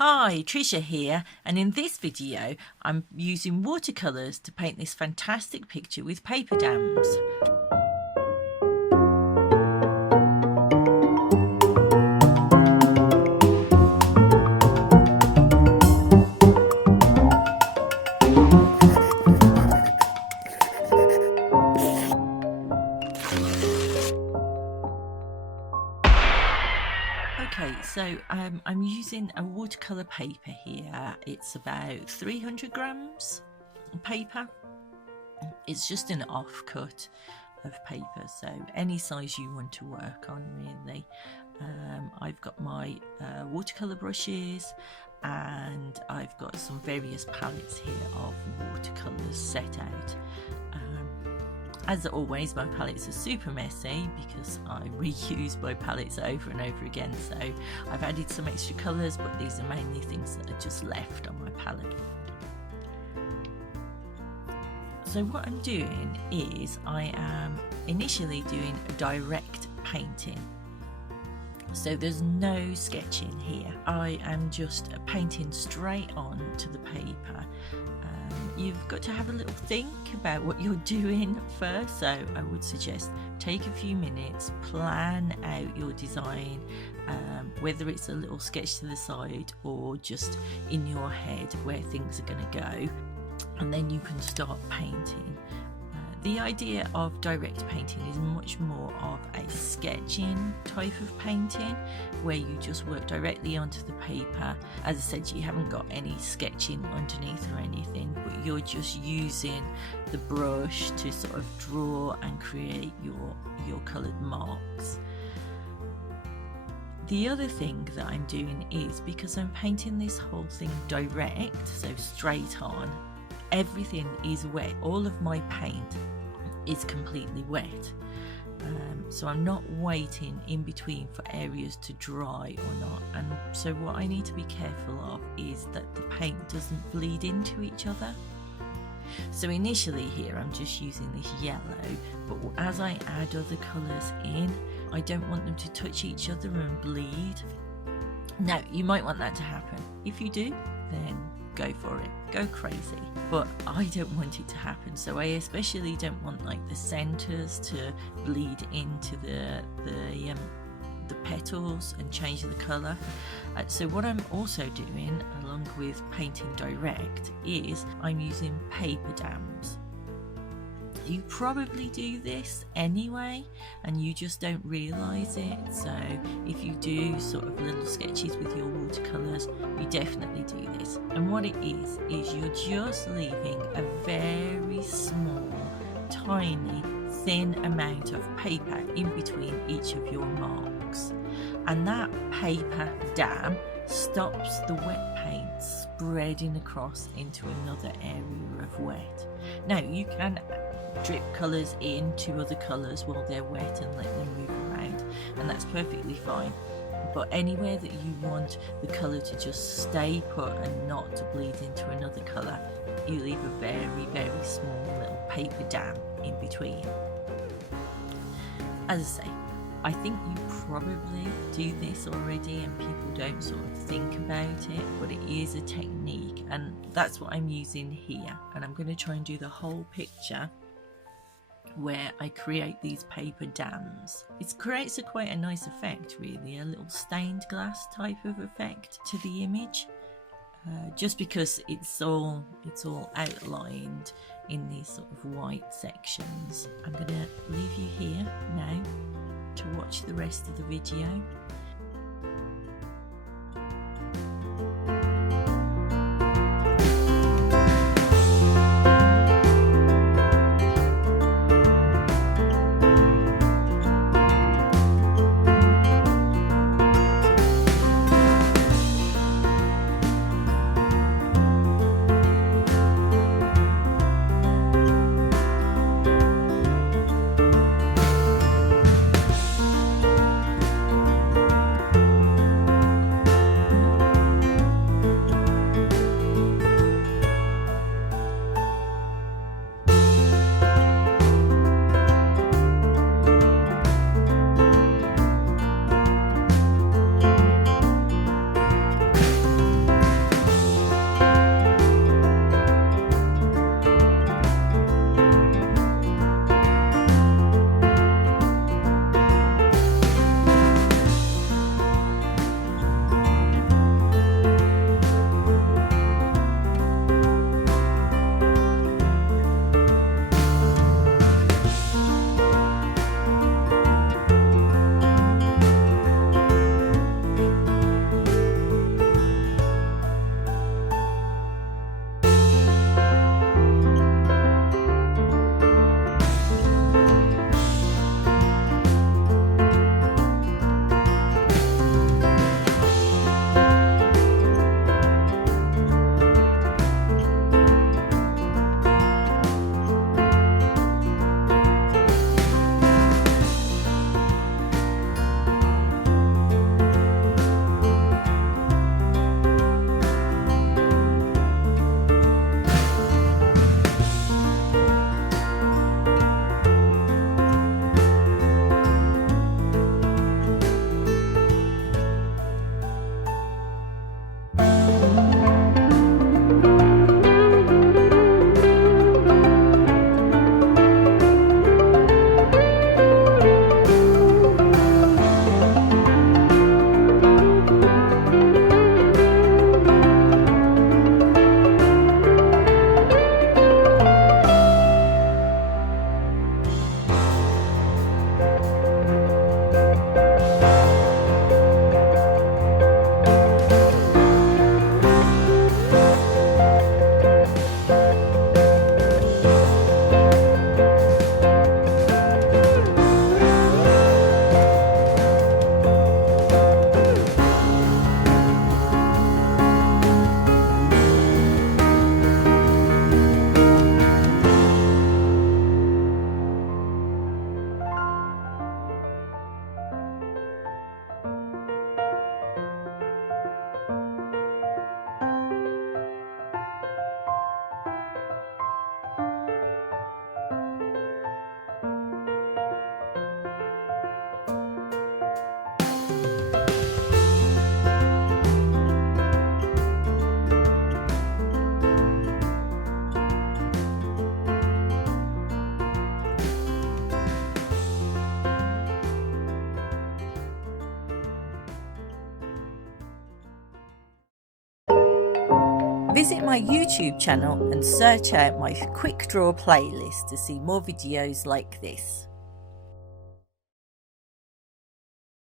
Hi, Trisha here, and in this video I'm using watercolours to paint this fantastic picture with paper dams. Okay, so I'm using a watercolour paper here. It's about 300 grams paper. It's just an offcut of paper, so any size you want to work on really. I've got my watercolour brushes, and I've got some various palettes here of watercolours set out. As always, my palettes are super messy because I reuse my palettes over and over again, so I've added some extra colours, but these are mainly things that are just left on my palette. So what I'm doing is I am initially doing a direct painting. So there's no sketching here. I am just painting straight on to the paper. You've got to have a little think about what you're doing first, so I would suggest take a few minutes, plan out your design, whether it's a little sketch to the side or just in your head where things are going to go, and then you can start painting. The idea of direct painting is much more of a sketching type of painting where you just work directly onto the paper. As I said, you haven't got any sketching underneath or anything, but you're just using the brush to sort of draw and create your coloured marks. The other thing that I'm doing is, because I'm painting this whole thing direct, so straight on, everything is wet. All of my paint is completely wet, so I'm not waiting in between for areas to dry or not, and so what I need to be careful of is that the paint doesn't bleed into each other. So initially here I'm just using this yellow, but as I add other colours in, I don't want them to touch each other and bleed. Now you might want that to happen. If you do, then go for it, go crazy, but I don't want it to happen. So I especially don't want like the centers to bleed into the petals and change the color. So what I'm also doing along with painting direct is I'm using paper dams. You probably do this anyway and you just don't realise it, so if you do sort of little sketches with your watercolours, you definitely do this. And what it is you're just leaving a very small, tiny, thin amount of paper in between each of your marks, and that paper dam stops the wet paint spreading across into another area of wet. Now you can drip colours into other colours while they're wet and let them move around, and that's perfectly fine, but anywhere that you want the colour to just stay put and not to bleed into another colour, you leave a very, very small little paper dam in between. As I say, I think you probably do this already and people don't sort of think about it, but it is a technique, and that's what I'm using here. And I'm going to try and do the whole picture where I create these paper dams. It creates quite a nice effect really, a little stained glass type of effect to the image, just because it's all outlined in these sort of white sections. I'm going to leave you here now to watch the rest of the video. Visit my YouTube channel and search out my quick draw playlist to see more videos like this.